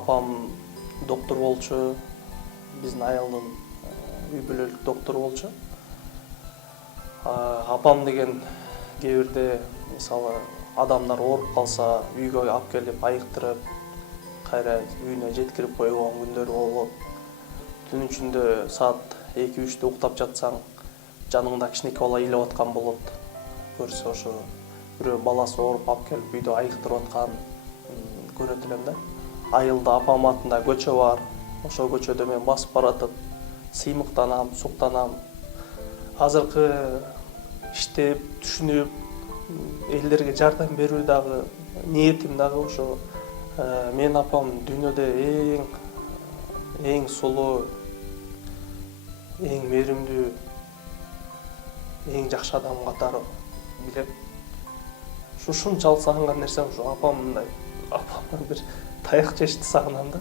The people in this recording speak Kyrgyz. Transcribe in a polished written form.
Апам доктор болчу, биздин аялдын үй бүлөлүк доктору болчу. Апам деген кээ бирде мисалы адамдар ооруп калса үйгө алып келип айыктырып, кайра үйүнө жеткирип койгон күндөрү болот. Түн ичинде саат 2-3-тө уктап жатсаң, жаныңда кичинекей бала ыйлап аткан болот. Көрсө ошо бирөө баласы ооруп алып келип үйдө айыктырып аткан көрөт элем да. Айылда апам атында көчө бар. Ошол көчөдө мен басып баратып, сыймыктанам, суктанам. Азыркы иштеп, түшүнүп, элдерге жардам берүү дагы ниетим дагы ошо. Менин апам дүйнөдө эң сулуу, эң мээримдүү, эң жакшы адам катары билем. Ушунчалык сагынган нерсем ушу апамдай. Апамдан бир таяк жешти сагынам да.